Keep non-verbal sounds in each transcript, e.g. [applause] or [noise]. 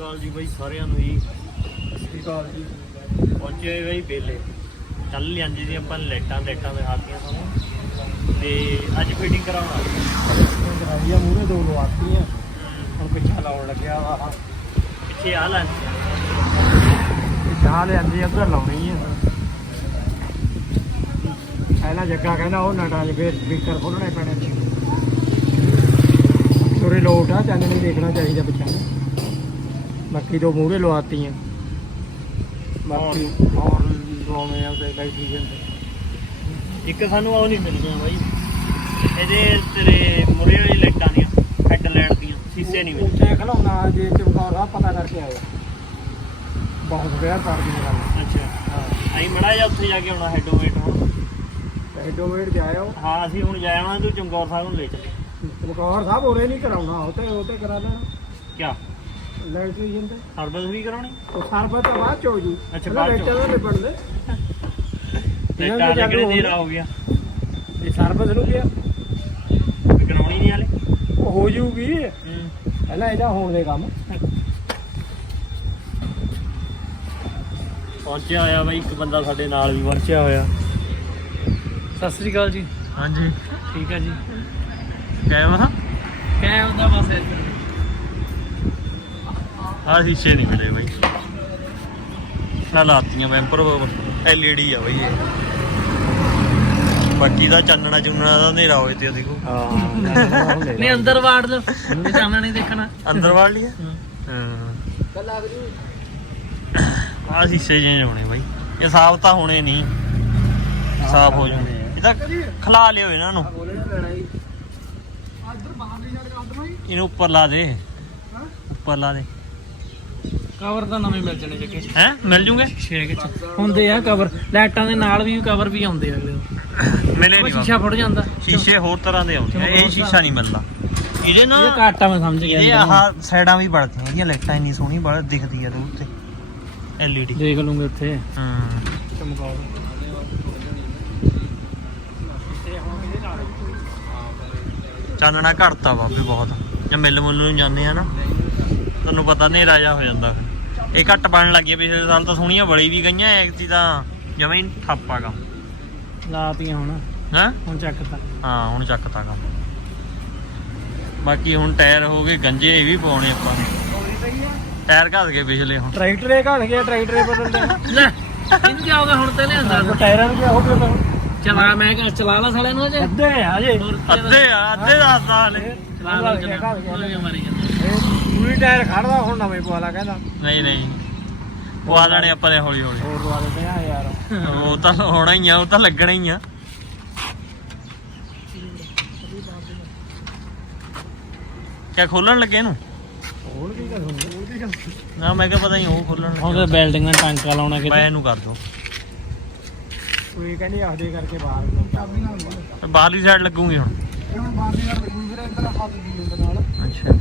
ਅਕਾਲ ਜੀ ਬਾਈ ਸਾਰਿਆਂ ਨੂੰ ਜੀ। ਸ੍ਰੀ ਅਕਾਲ ਜੀ। ਪਹੁੰਚੇ ਹੋਏ ਬਾਈ ਬੇਲੇ। ਕੱਲ ਲਿਆਂਦੀ ਸੀ ਆਪਾਂ ਲਾਈਟਾਂ ਲਾਈਟਾਂ ਦਿਖਾਤੀਆਂ ਤੁਹਾਨੂੰ। ਤੇ ਅੱਜ ਫਿਟਿੰਗ ਕਰਾਉਣਾ ਕਰਾਈਆ ਮੂਰੇ ਦੋ ਲਵਾਤੀਆਂ। ਹੁਣ ਪਿੱਛਾ ਲਾਉਣ ਲੱਗਿਆ ਆਹ ਪਿੱਛੇ ਆ ਲਾਂ ਚਾਹ ਲਿਆਂਦੀ ਉਧਰ ਲਾਉਣੀ ਆ। ਪਹਿਲਾਂ ਜੱਗਾ ਕਹਿੰਦਾ ਉਹ ਨਟਾਂ 'ਚ ਫੇਰ ਸਪੀਕਰ ਖੋਲਣੇ ਪੈਣੇ ਨੇ। ਸੁਰੇ ਲੋਟ ਆ ਚੰਨ ਨਹੀਂ ਦੇਖਣਾ ਚਾਹੀਦਾ ਪਿੱਛਾ। ਬਾਕੀ ਦੋ ਮੂਰੇ ਲਵਾਤੀਆਂ। ਬਾਕੀ ਹੋਰ ਆ ਉਹਦੇ ਇਲੈਕਟ੍ਰੀਸ਼ੀਅਨ ਤੇ। ਇੱਕ ਸਾਨੂੰ ਉਹ ਨਹੀਂ ਮਿਲੀਆਂ ਬਾਈ। ਇਹਦੇ ਤੇਰੇ ਮੁਰੇ ਵਾਲੀ ਲਾਈਟਾਂ ਦੀਆਂ ਹੈਡ ਲਾਈਟ ਦੀਆਂ ਸ਼ੀਸ਼ੇ ਨਹੀਂ ਮਿਲੇ। ਉੱਚੇ ਖਲਾਉਣਾ ਜੇ ਚਮਕੌਰ ਪਤਾ ਕਰਕੇ ਆਇਆ। ਬਹੁਤ ਵਿਆਹ ਕਰਦੀ ਹੈ ਗੱਲ ਅੱਛਾ। ਹਾਂ। ਅਸੀਂ ਮੜਾ ਜਾ ਉੱਥੇ ਜਾ ਕੇ ਆਉਣਾ ਹੈਡੋਵੇਟ ਹੁਣ ਹੈਡੋਵੇਟ ਜਾਇਓ। ਹਾਂ ਅਸੀਂ ਹੁਣ ਜਾਣਾ ਤੂੰ ਚਮਕੌਰ ਸਾਹਿਬ ਨੂੰ ਲੈ ਚੱਲੇ। ਚਮਕੌਰ ਸਾਹਿਬ ਉਰੇ ਨਹੀਂ ਕਰਾਉਣਾ ਉਹ ਤੇ ਉਹ ਤੇ ਕਰਾ ਲੈਣਾ। ਕਿਆ? ਇਲੈਕਟ੍ਰੀਸ਼ੀਅਨ ਤੇ ਸਰਵਿਸ ਵੀ ਕਰਾਉਣੀ? ਉਹ ਸਰਬਤ ਤਾਂ ਬਾਅਦ ਚ ਹੋ ਜੂ। ਅੱਛਾ, ਬਾਅਦ ਚ। ਪਹਿਲਾਂ ਨਿਬੜ ਲੈ ਇਹਨਾਂ ਲਾਈਟਾਂ ਦੇ ਲੱਗਣੇ ਚਾਲੂ ਦੇਰ ਹੋ ਗਿਆ? ਇਹ ਸਰਬਤ ਨੂੰ ਗਿਆ। ਕਰਾਉਣੀ ਨਹੀਂ ਹਾਲੇ? ਉਹ ਹੋ ਜੂਗੀ। ਹੂੰ। ਪਹਿਲਾਂ ਇਹਦਾ ਹੋਣ ਦੇ ਕੰਮ। ਪਹੁੰਚਿਆ ਹੋਇਆ ਬਾਈ ਇੱਕ ਬੰਦਾ ਸਾਡੇ ਨਾਲ ਵੀ ਪਹੁੰਚਿਆ ਹੋਇਆ। ਸਤਿ ਸ੍ਰੀ ਅਕਾਲ ਜੀ। ਹਾਂਜੀ। ਠੀਕ ਹੈ ਜੀ। ਕਾਇਮ ਆ? ਬਸ ਆ ਸ਼ੀਸ਼ੇ ਨਹੀਂ ਮਿਲੇ ਬਾਈ। ਨਾ ਲਾਤੀਆਂ ਬੈਂਪਰ ਐਲਈਡੀ ਆ ਬਾਈ ਇਹ। ਬਾਕੀ ਦਾ ਚਾਨਣਾ ਚੁੰਨਣਾ ਦਾ ਹਨੇਰਾ ਹੋਏ ਤੇ ਦੇਖੋ। ਹਾਂ ਨਹੀਂ ਅੰਦਰ ਵਾੜ ਲਓ ਇਹ ਸਾਹਮਣੇ ਨਹੀਂ ਦੇਖਣਾ। ਅੰਦਰ ਵਾੜ ਲਿਆ ਹਾਂ। ਆ ਸ਼ੀਸ਼ੇ ਜਿਹੇ ਹੋਣੇ ਬਾਈ। ਇਹ ਸਾਫ਼ ਤਾਂ ਹੋਣੇ ਨਹੀਂ। ਸਾਫ਼ ਹੋ ਜਾਣਗੇ ਇਹ ਤਾਂ ਖਲਾ ਲਿਓ ਇਹਨਾਂ ਨੂੰ। ਇਹਨੂੰ ਉੱਪਰ ਲਾ ਦੇ। ਉੱਪਰ ਲਾ ਦੇ। ਕਵਰ ਤਾਂ ਨਵੇਂ ਮਿਲ ਜਾਣੇ ਜੱਗੇ ਹੈ? ਮਿਲ ਜੂਗੇ? ਛੇ ਕਿ ਹੁੰਦੇ ਆ ਕਵਰ। ਲਾਈਟਾਂ ਦੇ ਨਾਲ ਵੀ ਕਵਰ ਵੀ ਆਉਂਦੇ ਆ ਅਗਲੇ। ਨੂੰ। ਮਿਲੇ ਨਹੀਂ ਸ਼ੀਸ਼ਾ ਫੁੱਟ ਜਾਂਦਾ। ਸ਼ੀਸ਼ੇ ਹੋਰ ਤਰ੍ਹਾਂ ਦੇ ਆਉਂਦੇ ਆ। ਇਹ ਸ਼ੀਸ਼ਾ ਨਹੀਂ ਮਿਲਦਾ। ਇਹਦੇ ਨਾ ਇਹ ਘਾਟਾ ਮੈਂ ਸਮਝ ਗਿਆ ਇਹਦੇ ਆਹ ਸਾਈਡਾਂ ਵੀ ਬੜਦੀਆਂ। ਇਹਦੀਆਂ ਲਾਈਟਾਂ ਇੰਨੀ ਸੋਹਣੀ ਬੜ ਦਿਖਦੀ ਆ ਦੂਰ ਤੇ। ਐਲਈਡੀ ਦੇਖ ਲੂੰਗੇ ਉੱਥੇ। ਹਾਂ। ਚਮਕੌਰ। ਚਾਨਣਾ ਘਟਤਾ ਵਾ ਵੀ ਬਹੁਤ। ਜੇ ਮਿਲ ਮੁੱਲ ਨੂੰ ਜਾਂਦੇ ਆ ਨਾ। ਤੁਹਾਨੂੰ ਪਤਾ ਹਨੇਰਾ ਜਾ ਹੋ ਜਾਂਦਾ। ਇਹ ਘੱਟ ਬਣ ਲੱਗੀ ਆ, ਪਿਛਲੇ ਸਾਲ ਤਾਂ ਸੋਹਣੀਆਂ ਬੜੀ ਵੀ ਗਈਆਂ ਐਕਤੀ ਤਾਂ ਜਮਾਂ ਹੀ ਠੱਪ ਆਗਾ ਲਾਤੀਆਂ ਹੁਣ। ਹਾਂ? ਹੁਣ ਚੱਕ ਤਾ। ਹਾਂ ਹੁਣ ਚੱਕਤਾ ਕੰਮ। ਬਾਕੀ ਹੁਣ ਟਾਇਰ ਹੋ ਗਏ ਗੰਜੇ ਇਹ ਵੀ ਪਾਉਣੇ ਆਪਾਂ ਨੇ। ਟਾਇਰ ਘਸ ਗਏ ਪਿਛਲੇ ਹੁਣ। ਟਰੈਕਟਰੇ ਘੜ ਗਿਆ ਟਰੈਕਟਰੇ ਬਦਲ ਦੇ ਲੈ। ਇਹਨੂੰ ਕੀ ਹੋਗਾ ਹੁਣ ਤੇ ਲਿਆਂਦਾ। ਟਾਇਰਾਂ ਨੂੰ ਕੀ ਹੋ ਗਿਆ ਚਲਾ ਮੈਂ ਕਿਹਾ ਚਲਾ ਲਾ ਸਾਲਿਆਂ ਨੂੰ ਅਜੇ। ਅੱਧੇ ਆ ਜੇ ਹੋਰ ਕੀ ਅੱਧੇ ਆ ਅੱਧੇ ਦਾ ਸਾਲ ਚਲਾ ਲਾ ਚਲਾ ਮਾਰੀ ਜਾਂਦਾ। ਪੂਰੀ ਟਾਇਰ ਖੜਦਾ ਹੁਣ ਨਵੇਂ ਪਵਾ ਲਾ ਕਹਿੰਦਾ। ਨਹੀਂ ਨਹੀਂ। ਪਵਾ ਲੈਣੇ ਆਪਾਂ ਨੇ ਹੌਲੀ ਹੌਲੀ। ਹੋਰ ਦਵਾ ਦਿੰਦੇ ਆ ਯਾਰ। ਉਹ ਤਾਂ ਹੋਣਾ ਹੀ ਆ ਉਹ ਤਾਂ ਲੱਗਣਾ ਹੀ ਆ। ਕਿਆ ਖੋਲਣ ਲੱਗੇ ਇਹਨੂੰ? ਹੋਰ ਕੀ ਕਰ ਹੋਰ ਕੀ ਕਰ ਨਾ ਮੈਂ ਕਿਹਾ ਪਤਾ ਨਹੀਂ ਉਹ ਖੋਲਣ ਹੁਣ ਲੱਗੇ ਤੇ ਬਿਲਡਿੰਗ ਦਾ ਟਾਂਕਾ ਲਾਉਣਾ ਮੈਂ ਕਿਤੇ ਇਹਨੂੰ ਕਰ ਦੋ। ਕੋਈ ਕਹਿੰਦੀ ਆਹਦੇ ਕਰਕੇ ਬਾਹਰ ਚਾਬੀ ਨਾਲ ਹੁੰਦਾ ਬਾਹਰਲੀ ਸਾਈਡ ਲੱਗੂਗੀ ਹੁਣ। ਇਹ ਹੁਣ ਬਾਹਰ ਦੀ ਗੱਲ ਲੱਗੂ ਫਿਰ ਇੱਧਰ ਹੱਥ ਦੀ ਨਾਲ। ਅੱਛਾ।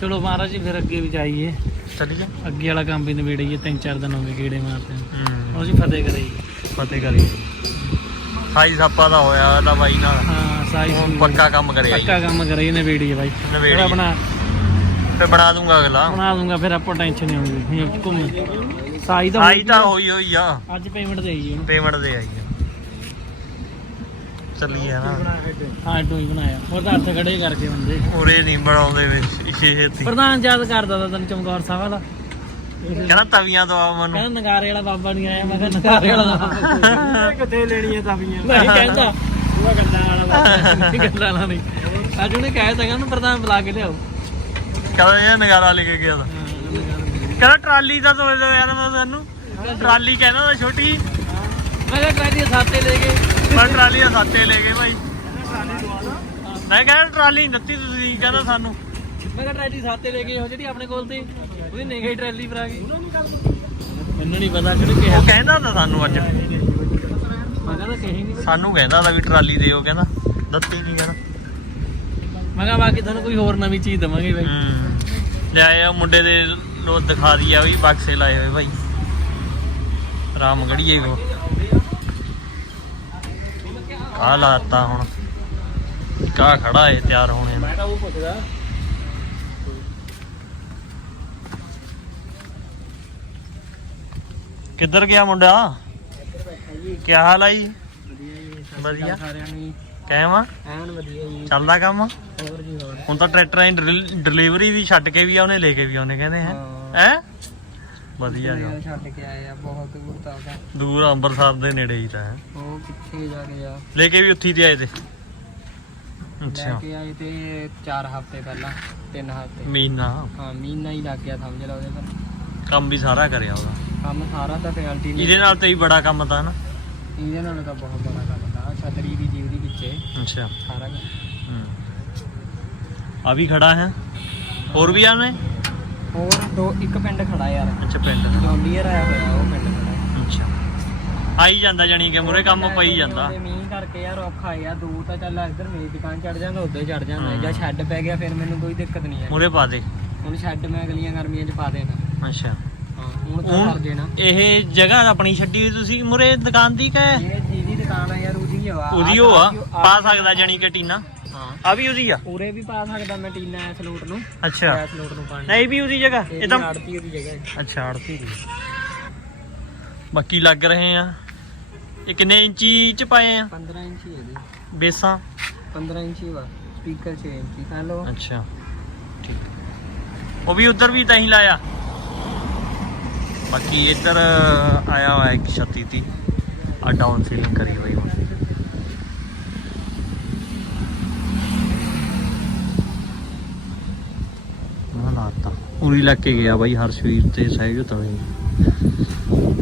ਚਲੋ ਮਹਾਰਾਜ ਜੀ ਫਿਰ ਅੱਗੇ ਵੀ ਜਾਈਏ। ਚੱਲੀ ਜਾ ਅੱਗੇ ਵਾਲਾ ਕੰਮ ਵੀ ਨਿਬੇੜੀਏ ਤਿੰਨ ਚਾਰ ਦਿਨ ਹੋ ਗਏ ਕੀੜੇ ਮਾਰਦੇ ਨੂੰ। ਹੂੰ। ਉਹ ਜੀ ਫਤਿਹ ਕਰੇ ਫਤਿਹ ਕਰੀ ਸਾਈ ਸਾਪਾ ਦਾ ਹੋਇਆ ਇਹਦਾ ਬਾਈ ਨਾਲ। ਹਾਂ ਸਾਈ ਹੁਣ ਪੱਕਾ ਕੰਮ ਕਰਿਆ ਪੱਕਾ ਕੰਮ ਕਰੇ ਨਿਬੇੜੀਏ ਬਾਈ। ਨਿਬੇੜੀਏ। ਫਿਰ ਆਪਣਾ ਤੇ ਬਣਾ ਦੂੰਗਾ ਅਗਲਾ। ਬਣਾ ਦੂੰਗਾ ਫਿਰ ਆਪਾਂ ਟੈਨਸ਼ਨ ਨਹੀਂ ਹੁਣ ਘੁੰਮ। ਸਾਈ ਦਾ ਸਾਈ ਤਾਂ ਹੋਈ ਹੋਈ ਆ। ਅੱਜ ਪੇਮੈਂਟ ਦੇ ਆਈ ਉਹਨੂੰ ਪੇਮੈਂਟ ਦੇ ਆਈ ਚੱਲੀਏ ਨਾ। ਹਾਂ ਟੂ ਹੀ ਬਣਾਇਆ। ਉਹ ਤਾਂ ਹੱਥ ਖੜੇ ਕਰਕੇ ਹੁੰਦੇ ਉਰੇ ਨਹੀਂ ਬਣਾਉਂਦੇ ਵੇ ਸ਼ੀਸ਼ੇ ਛੇਤੀ। ਪ੍ਰਧਾਨ ਯਾਦ ਕਰਦਾ ਤਾ ਤੈਨੂੰ ਚਮਕੌਰ ਸਾਹਿਬ ਵਾਲਾ ਕਹਿੰਦਾ ਤਵੀਆਂ ਤੋਂ ਆ ਮੈਨੂੰ। ਕਹਿੰਦਾ ਨਗਾਰੇ ਵਾਲਾ ਬਾਬਾ ਨਹੀਂ ਆਇਆ ਮੈਂ ਕਿਹਾ ਨਗਾਰੇ ਵਾਲਾ ਬਾਬਾ। ਕਿੱਥੇ ਲੈਣੀਆਂ ਤਵੀਆਂ? ਨਹੀਂ ਕਹਿੰਦਾ ਉਹ ਗੱਲਾਂ ਵਾਲਾ ਬਾਬਾ ਨਹੀਂ ਗੱਲਾਂ ਵਾਲਾ ਨਹੀਂ। ਅੱਜ ਉਹਨੇ ਕਹਿ ਤਾ ਉਹਨੂੰ ਪ੍ਰਧਾਨ ਬੁਲਾ ਕੇ ਲਿਆਓ। ਕਹਿੰਦਾ ਇਹ ਨਗਾਰਾ ਲੈ ਕੇ ਗਿਆ ਤਾਂ। ਕਹਿੰਦਾ ਟਰਾਲੀ ਦਾ ਸੋਚ ਲਓ ਯਾਰ ਮੈਂ ਸਾਨੂੰ ਟਰਾਲੀ ਕਹਿੰਦਾ ਤਾਂ ਛੋਟੀ। ਮੈਂ ਕਿਹਾ ਟਰਾਲੀ ਦੇ ਸਾਤੇ ਲੈ ਗਏ ਮੈਂ ਟਰਾਲੀ ਦਾ ਸਾਤੇ ਲੈ ਗਏ ਭਾਈ। ਮੈਂ ਕਹਿੰਦਾ ਟਰਾਲੀ ਦਿੱਤੀ ਤੁਸੀਂ ਕਹਿੰਦਾ ਸਾਨੂੰ। ਮੈਂ ਕਿਹਾ ਟਰਾਲੀ ਸਾਤੇ ਲੈ ਗਏ ਉਹ ਜਿਹੜੀ ਆਪਣੇ ਕੋਲ ਤੇ ਉਹਦੀ ਨਿਗਾਹ ਟਰਾਲੀ ਪਰ ਆ ਗਈ ਮੈਨੂੰ ਨਹੀਂ ਪਤਾ ਕਿਹਨੇ ਕਿਹਾ। ਉਹ ਕਹਿੰਦਾ ਤਾਂ ਸਾਨੂੰ ਅੱਜ। ਮੈਂ ਕਹਿੰਦਾ ਕਹੀ ਨਹੀਂ ਸਾਨੂੰ ਕਹਿੰਦਾ ਤਾਂ ਵੀ ਟਰਾਲੀ ਦਿਓ ਕਹਿੰਦਾ। ਦਿੱਤੀ ਨਹੀਂ ਕਹਿੰਦਾ। ਮੈਂ ਕਿਹਾ ਬਾਕੀ ਤੁਹਾਨੂੰ ਕੋਈ ਹੋਰ ਨਵੀਂ ਚੀਜ਼ ਦਵਾਂਗੇ ਬਾਈ। ਹੂੰ। ਲਿਆਏ ਆ ਮੁੰਡੇ ਦੇ ਲੋ ਦਿਖਾ ਦਿਆ ਵੀ ਬਕਸੇ ਲਾਏ ਹੋਏ ਭਾਈ। ਰਾਮਗੜੀਏ ਕੋ। ਆ ਲਾਤਾ ਹੁਣ। ਆ ਖੜਾ ਏ ਤਿਆਰ ਹੋਣੇ ਨੂੰ। ਮੈਂ ਤਾਂ ਉਹ ਪੁੱਛਦਾ ਕਿੱਧਰ ਗਿਆ ਮੁੰਡਾ? ਕੀ ਹਾਲ ਆ ਜੀ? ਵਧੀਆ। ਸਾਰਿਆਂ ਨੂੰ ਕਹਿਮ ਆ? ਐਨ ਵਧੀਆ ਜੀ ਚੱਲਦਾ ਕੰਮ? ਹੋਰ ਜੀ ਹੋਰ ਹੁਣ ਤਾਂ ਟਰੈਕਟਰਾਂ ਦੀ ਡਿਲੀਵਰੀ ਵੀ ਛੱਡ ਕੇ ਵੀ ਆਉਨੇ ਲੈ ਕੇ ਵੀ ਆਉਨੇ ਕਹਿੰਦੇ ਹੈ। ਹਾਂ। ਹੈ? ਵਧੀਆ ਜੀ ਛੱਡ ਕੇ ਆਏ ਆ ਬਹੁਤ ਦੂਰ ਤੱਕ ਦੂਰ ਅੰਮ੍ਰਿਤਸਰ ਦੇ ਨੇੜੇ ਹੀ ਤਾਂ ਹੈ। ਉਹ ਪਿੱਛੇ ਜਾ ਕੇ ਆ? ਲੈ ਕੇ ਵੀ ਉੱਥੇ ਹੀ ਤੇ ਆਏ ਤੇ। ਲੈ ਅੱਛਾ ਕੇ ਆਏ ਤੇ 4 ਹਫ਼ਤੇ ਪਹਿਲਾਂ 3 ਹਫ਼ਤੇ। ਮਹੀਨਾ। ਹਾਂ ਮਹੀਨਾ ਹੀ ਲੱਗ ਗਿਆ ਸਮਝ ਲਾ ਉਹਦੇ ਪਰ ਕੰਮ ਵੀ ਸਾਰਾ ਕਰਿਆ ਉਹਦਾ। ਕੰਮ ਸਾਰਾ ਤਾਂ ਨੇ ਇਹਦੇ ਨਾਲ ਤੇ ਹੀ ਬੜਾ ਕੰਮ ਤਾਂ ਨਾ। ਇਹਦੇ ਨਾਲ ਤਾਂ ਬਹੁਤ ਬੜਾ ਕੰਮ ਦਾ ਛਤਰੀ ਦੀ ਜੀਵ ਦੀ ਵਿੱਚੇ ਅੱਛਾ। ਸਾਰਾ ਕੁਛ। ਹੂੰ। ਆ ਵੀ ਖੜਾ ਹੈ। ਹੋਰ ਵੀ ਆਨੇ ਹੋਰ ਦੋ ਇੱਕ ਪਿੰਡ ਖੜਾ ਯਾਰ। ਅੱਛਾ ਪਿੰਡ ਜੌਂਡੀਅਰ ਆਇਆ ਹੋਇਆ ਉਹ ਪਿੰਡ ਖੜਾ। ਅੱਛਾ। ਆਈ ਜਾਂਦਾ ਜਾਨੀ ਕਿ ਮੁਰੇ ਕੰਮ ਪਈ ਜਾਂਦਾ। ਮੀਂਹ ਕਰਕੇ ਯਾਰ ਔਖਾ ਯਾਰ ਦੂਰ ਤਾਂ ਚੱਲ ਇੱਧਰ ਮੇਰੀ ਦੁਕਾਨ ਚੜ ਜਾਂਦਾ ਉੱਧਰ ਚੜ ਜਾਂਦਾ। ਜਾਂ ਛੱਡ ਪੈ ਗਿਆ ਫਿਰ ਮੈਨੂੰ ਕੋਈ ਦਿੱਕਤ ਨਹੀਂ ਹੈ ਮੁਰੇ ਪਾ ਦੇ। ਹੁਣ ਛੱਡ ਮੈਂ ਅਗਲੀਆਂ ਗਰਮੀਆਂ 'ਚ ਪਾ ਦੇਣਾ। ਅੱਛਾ। ਹਾਂ ਹੁਣ ਤਾਂ ਕਰ ਦੇਣਾ। ਇਹ ਜਗ੍ਹਾ ਆਪਣੀ ਛੱਡੀ ਹੋਈ ਤੁਸੀਂ ਮੁਰੇ ਦੁਕਾਨ ਦੀ ਕਾ? ਇਹ ਜਿਹਦੀ ਦੁਕਾਨ ਆ ਯਾਰ ਉਹਦੀ ਆ। ਉਹਦੀ ਉਹ ਆ। ਪਾ ਸਕਦਾ ਜਾਨੀ ਕਿ ਟੀਨਾ। ਹਾਂ ਆ ਵੀ ਉਹਦੀ ਆ? ਉਰੇ ਵੀ ਪਾ ਸਕਦਾ ਮੈਂ ਟੀਨਾ ਐਸ ਲੋਟ ਨੂੰ। ਅੱਛਾ। ਲੋਟ ਨੂੰ ਪਾਣੀ। ਨਹੀਂ ਵੀ ਉਹਦੀ ਜਗ੍ਹਾ ਇਹ ਤਾਂ ਆੜਤੀ ਉਹਦੀ ਜਗ੍ਹਾ ਹੈ। ਅੱਛਾ ਆੜਤੀ ਦੀ। ਬਾਕੀ ਲੱਗ ਰਹੇ ਆ। ਇਹ ਕਿੰਨੇ ਇੰਚੀ ਚ ਪਾਏ ਆ? 15 ਇੰਚੀ ਇਹਦੀ ਬੇਸਾਂ? 15 ਇੰਚੀ ਵਾ। ਸਪੀਕਰ 6 ਇੰਚੀ। ਹੈਲੋ ਅੱਛਾ। ਠੀਕ ਉਹ ਵੀ ਉਧਰ ਵੀ ਤਾਂ ਹੀ ਲਾਇਆ। ਬਾਕੀ ਇੱਧਰ ਆਇਆ ਹੋਇਆ ਇੱਕ ਛੱਤੀ ਤੀ ਆ ਡਾਊਨ ਸੀਲਿੰਗ ਕਰੀ ਹੋਈ ਹੁਣ ਨਾ ਲਾਤਾ ਉਰੀ ਲੱਗ ਕੇ ਗਿਆ ਬਾਈ ਹਰਸ਼ਵੀਰ ਤੇ ਸਹਿਜ ਤਲੇ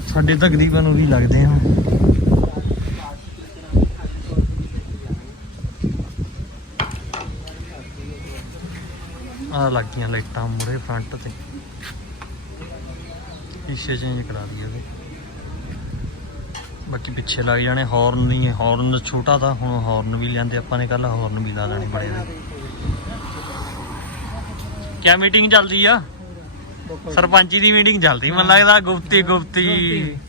ਸਾਡੇ ਤਕਰੀਬਨ ਉਰੀ ਲੱਗਦੇ ਆ। ਆ ਲੱਗੀਆਂ ਲਾਈਟਾਂ ਮੂਰੇ ਫਰੰਟ ਤੇ। ਸ਼ੀਸ਼ੇ ਚੇਂਜ ਕਰਾ ਦਈਏ ਉਹਦੇ। ਬਾਕੀ ਪਿੱਛੇ ਲੱਗ ਜਾਣੇ ਹਾਰਨ ਨਹੀਂ ਹਾਰਨ ਛੋਟਾ ਤਾਂ ਹੁਣ ਹਾਰਨ ਵੀ ਲਿਆਂਦੇ, ਆਪਾਂ ਨੇ ਕੱਲ ਹਾਰਨ ਵੀ ਲਾ ਲੈਣੇ ਬੜੇ ਦੇ ਕਿਆ ਮੀਟਿੰਗ ਚੱਲਦੀ ਆ? ਸਰਪੰਚੀ ਦੀ ਮੀਟਿੰਗ ਚੱਲਦੀ ਮੈਨੂੰ ਲੱਗਦਾ ਗੁਪਤੀ ਗੁਪਤੀ।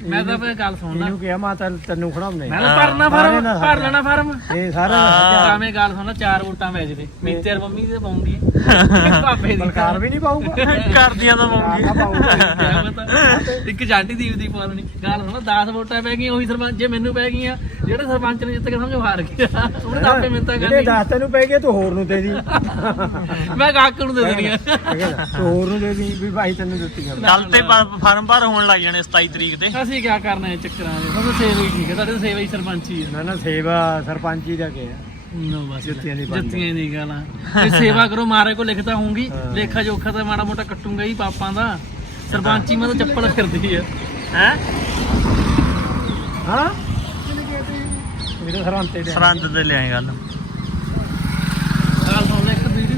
ਮੈਂ ਤਾਂ ਫੇਰ ਗੱਲ ਸੁਣਨਾ ਇਹਨੂੰ ਕਿਹਾ ਮਾ ਤਾਂ ਤੈਨੂੰ ਖੜਾਉਣੇ ਮੈਂ ਤਾਂ ਭਰਨਾ ਫਾਰਮ ਭਰ ਲੈਣਾ ਫਾਰਮ। ਇਹ ਸਾਰਾ। ਕਾਵੇਂ ਗੱਲ ਸੁਣਨਾ ਚਾਰ ਵੋਟਾਂ ਵੇਚ ਦੇ ਮੇਰੀ ਤੇ ਮੰਮੀ ਦੇ ਪਾਉਂਦੀ [laughs] ਭਾਪੇ ਦੀ। ਬਲਕਾਰ ਵੀ ਨਹੀਂ ਪਾਊਗਾ। ਕਰਦੀਆਂ ਤਾਂ ਪਤਾ। ਇੱਕ ਜਾਂਟੀ ਦੀਪ ਦੀ ਪਾਲਣੀ ਗੱਲ ਸੁਣੋ 10 ਵੋਟਾਂ ਪੈ ਗਈਆਂ ਉਹੀ ਸਰਪੰਚ ਜੇ ਮੈਨੂੰ ਪੈ ਗਈਆਂ ਜਿਹੜੇ ਸਰਪੰਚ ਨੇ ਜਿੱਤ ਕੇ ਸਮਝੋ ਹਾਰ ਗਿਆ ਉਹਨੇ ਤਾਂ ਆਪੇ ਮਿੰਤਾ ਕਰਨੀ 10 ਤੈਨੂੰ ਪੈ ਗਏ ਤੂੰ ਹੋਰ ਨੂੰ ਦੇ ਦੀ। ਮੈਂ ਕਾਕ ਨੂੰ ਦੇ ਦੇਣੀ ਆ। ਤੂੰ ਹੋਰ ਨੂੰ ਦੇ ਦੀ ਵੀ ਭਾਈ ਤੈਨੂੰ ਦਿੱਤੀ ਗੱਲ ਕੱਲ ਤੇ ਪ- ਫਾਰਮ ਭਰ ਹੋਣ ਲੱਗ ਜਾਣੇ 27 ਤਰੀਕ ਤੇ ਅਸੀਂ ਕੀ ਕਰਨਾ ਇਹ ਚੱਕਰਾਂ ਦੇ? ਸਾਨੂੰ ਸੇਵਾ ਹੀ ਠੀਕ ਹੈ ਸਾਡੇ ਤਾਂ ਸੇਵਾ ਹੀ ਸਰਪੰਚੀ ਹੈ ਨਾ ਨਾ ਸੇਵਾ ਸਰਪੰਚੀ ਦਾ ਕਿਹਾ ਨਾ ਬਸ ਜੁੱਤੀਆਂ ਦੀ ਬੰਦ। ਜੁੱਤੀਆਂ ਦੀ ਗੱਲ ਆ। ਇਹ ਸੇਵਾ ਕਰੋ ਮਾਰੇ ਕੋ ਲਿਖਤਾ ਹੋਊਗੀ। ਹਾਂ। ਲੇਖਾ ਜੋਖਾ ਤਾਂ ਮਾੜਾ ਮੋਟਾ ਕੱਟੂੰਗਾ ਹੀ ਪਾਪਾਂ ਦਾ। ਸਰਪੰਚੀ ਮੈਂ ਤਾਂ ਚੱਪਲ ਫਿਰਦੀ ਆ। ਹੈ? ਹਾਂ? ਮੇਰੇ ਸਰਹੰਤੇ ਦੇ ਸਰੰਦ ਤੇ ਲਿਆਏ ਗੱਲ ਗੱਲ।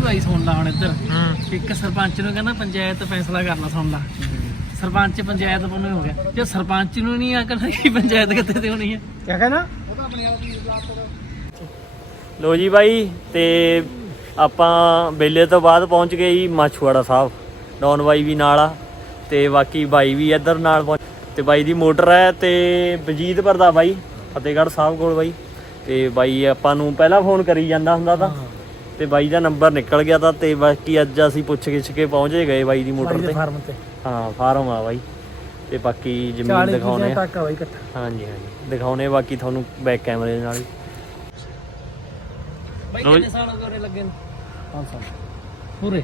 ਆਈ ਸੁਣ ਲਾ ਹੁਣ ਇੱਧਰ। ਹੂੰ। ਇੱਕ ਸਰਪੰਚ ਨੂੰ ਕਹਿੰਦਾ ਪੰਚਾਇਤ ਫੈਸਲਾ ਕਰਨਾ ਸੁਣ ਲਾ। ਸਰਪੰਚ ਪੰਚਾਇਤ ਬਣੇ ਹੋ ਗਿਆ। ਜੇ ਸਰਪੰਚ ਨੂੰ ਨਹੀਂ ਅਕਲ ਹੈਗੀ ਪੰਚਾਇਤ ਕਿੱਥੇ ਤੇ ਹੋਣੀ ਹੈ ਕਿਆ ਕਹਿਣਾ? ਲੋ ਜੀ ਬਾਈ ਤੇ ਆਪਾਂ ਬੇਲੇ ਤੋਂ ਬਾਅਦ ਪਹੁੰਚ ਗਏ ਜੀ ਮਾਛੂਵਾੜਾ ਸਾਹਿਬ। ਡੌਨ ਬਾਈ ਵੀ ਨਾਲ ਆ ਤੇ ਬਾਕੀ ਬਾਈ ਵੀ ਇੱਧਰ ਨਾਲ ਪਹੁੰਚ ਤੇ ਬਾਈ ਦੀ ਮੋਟਰ ਹੈ ਤੇ ਬਜੀਤਪੁਰ ਦਾ ਬਾਈ ਫਤਿਹਗੜ੍ਹ ਸਾਹਿਬ ਕੋਲ ਬਾਈ। ਤੇ ਬਾਈ ਆਪਾਂ ਨੂੰ ਪਹਿਲਾਂ ਫੋਨ ਕਰੀ ਜਾਂਦਾ ਹੁੰਦਾ ਤਾਂ। ਤੇ ਬਾਈ ਦਾ ਨੰਬਰ ਨਿਕਲ ਗਿਆ ਤਾਂ ਤੇ ਬਾਕੀ ਅੱਜ ਅਸੀਂ ਪੁੱਛ ਗਿੱਛ ਕੇ ਪਹੁੰਚੇ ਗਏ ਬਾਈ ਦੀ ਮੋਟਰ ਤੇ। ਫਾਰਮ ਤੇ। ਹਾਂ ਫਾਰਮ ਆ ਬਾਈ। ਤੇ ਬਾਕੀ ਜ਼ਮੀਨ 40 ਦਿਖਾਉਣੇ ਆ। ਹਾਂਜੀ ਹਾਂਜੀ। ਦਿਖਾਉਣੇ ਬਾਕੀ ਤੁਹਾਨੂੰ ਬੈਕ ਕੈਮਰੇ ਦੇ ਨਾਲ ਵੀ ਬਾਈ। ਕਿੰਨੇ ਸਾਲ ਹੋ ਗਏ ਉਰੇ ਲੱਗੇ ਨੂੰ? 5 ਸਾਲ। ਪੂਰੇ?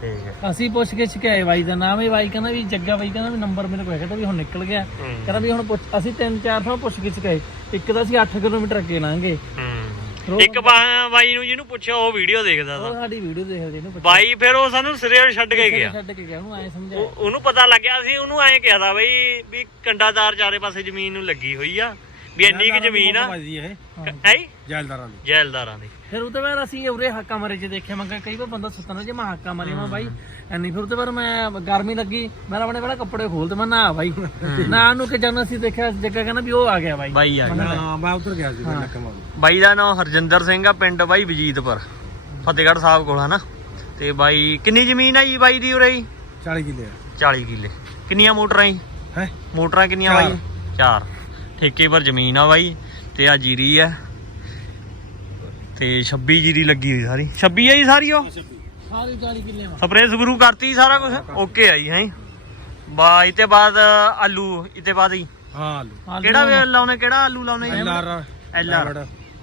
ਠੀਕ ਹੈ। ਅਸੀਂ ਪੁੱਛ ਕੇ ਸ਼ਿਕਾਏ ਬਾਈ ਦਾ ਨਾਮ। ਹੈ ਬਾਈ ਕਹਿੰਦਾ ਵੀ ਜੱਗਾ ਬਾਈ ਕਹਿੰਦਾ ਵੀ ਨੰਬਰ ਮੇਰੇ ਕੋਲ ਹੈਗਾ ਤਾਂ ਵੀ ਹੁਣ ਨਿਕਲ ਗਿਆ। ਕਹਿੰਦਾ ਵੀ ਹੁਣ ਅਸੀਂ ਤਿੰਨ ਚਾਰ ਥਾਂ ਪੁੱਛ ਕੇ ਸ਼ਿਕਾਏ ਇੱਕ ਤਾਂ ਅਸੀਂ 8 ਕਿਲੋਮੀਟਰ ਅੱਗੇ ਲੰਘੇ ਹੂੰ। ਇੱਕ ਬਾ- ਬਾਈ ਨੂੰ ਜਿਹਨੂੰ ਪੁੱਛਿਆ ਉਹ ਵੀਡੀਓ ਦੇਖਦਾ ਉਹ ਤਾ। ਸਾਡੀ ਵੀਡੀਓ ਦੇਖਦੇ ਇਹਨੂੰ ਪੁੱਛ ਬਾਈ ਫਿਰ ਉਹ ਸਾਨੂੰ ਸਿਰੇ ਛੱਡ ਕੇ ਗਿਆ। ਛੱਡ ਕੇ ਗਿਆ ਉਹਨੂੰ ਐ ਸਮਝਾਇਆ। ਉਹ- ਉਹਨੂੰ ਪਤਾ ਲੱਗਿਆ ਸੀ ਉਹਨੂੰ ਐਂ ਕਿਹਾ ਦਾ ਬਈ ਵੀ ਕੰਡਾਦਾਰ ਚਾਰੇ ਪਾਸੇ ਜ਼ਮੀਨ ਨੂੰ ਲੱਗੀ ਹੋਈ ਆ ਵੀ ਇੰਨੀ ਕਿ ਜ਼ਮੀਨ ਆ। ਭਾਜੀ ਇਹ। ਹੈ ਜੈਲਦਾਰਾਂ ਦੀ। ਜੈਲਦਾਰਾਂ ਦੀ। ਫਿਰ ਉਹਦੇ ਬਾਅਦ ਅਸੀਂ ਉਰੇ ਹ- ਕਮਰੇ 'ਚ ਦੇਖਿਆ ਮੈਂ ਕਿਹਾ ਕਈ ਵਾਰ ਬੰਦਾ ਸੁੱਤਾ ਨਾ ਜੇ ਮੈਂ ਹੱਕਾ ਮਾਰੀ ਮੈਂ ਬਾਈ ਐਨੀ ਫਿਰ ਉਹਦੇ ਬਾਅਦ ਮੈਂ ਗਰਮੀ ਲੱਗੀ ਮੈਂ ਆਪਣੇ ਪਹਿਲਾਂ ਕੱਪੜੇ ਖੋਲ ਤੇ ਮੈਂ ਨਾ ਬਾਈ। ਨਾ ਨੂੰ ਕਿ ਜਦੋਂ ਅਸੀਂ ਦੇਖਿਆ ਜੱਗਾ ਕਹਿੰਦਾ ਵੀ ਉਹ ਆ ਗਿਆ ਬਾਈ। ਬਾਈ ਆ ਗਿਆ। ਹਾਂ ਮੈਂ ਉਧਰ ਗਿਆ ਸੀ ਫਿਰ ਲੱਕਾ ਬਾਈ ਦਾ ਨਾਮ ਹਰਜਿੰਦਰ ਸਿੰਘ ਆ ਪਿੰਡ ਬਾਈ ਵਜੀਤਪੁਰ ਫਤਿਹਗੜ੍ਹ ਸਾਹਿਬ ਕੋਲ ਹਨਾ? ਤੇ ਬਾਈ ਕਿੰਨੀ ਜ਼ਮੀਨ ਆ ਜੀ ਬਾਈ ਦੀ ਉਰੇ ਜੀ? 40 ਕਿਲੇ 40 ਕਿੱਲੇ। ਕਿੰਨੀਆਂ ਮੋਟਰਾਂ ਜੀ? ਹੈ? ਮੋਟਰਾਂ ਕਿੰਨੀਆਂ। ਬਾਈ? ਚਾਰ। ਠੇਕੇ ਪਰ ਜ਼ਮੀਨ ਆ ਬਾਈ ਤੇ ਆ ਜੀਰੀ ਆ। ਤੇ 26 ਜੀਰੀ ਲੱਗੀ ਹੋਈ ਸਾਰੀ। 26 ਆਈ ਸਾਰੀ ਉਹ? ਸਾਰੀ 40 ਕਿੱਲੇ ਵਾ ਸਪਰੇ ਸਪਰੂ ਕਰਤੀ ਸਾਰਾ ਕੁਝ ਓਕੇ ਆਈ ਹੈ? ਬਾ ਇਤੇ ਬਾਅਦ ਆਲੂ ਇਤੇ ਬਾਅਦ ਹੀ ਹਾਂ ਆਲੂ। ਕਿਹੜਾ ਵੇ ਲਾਉਣੇ ਕਿਹੜਾ ਆਲੂ ਲਾਉਣੇ L R. L R.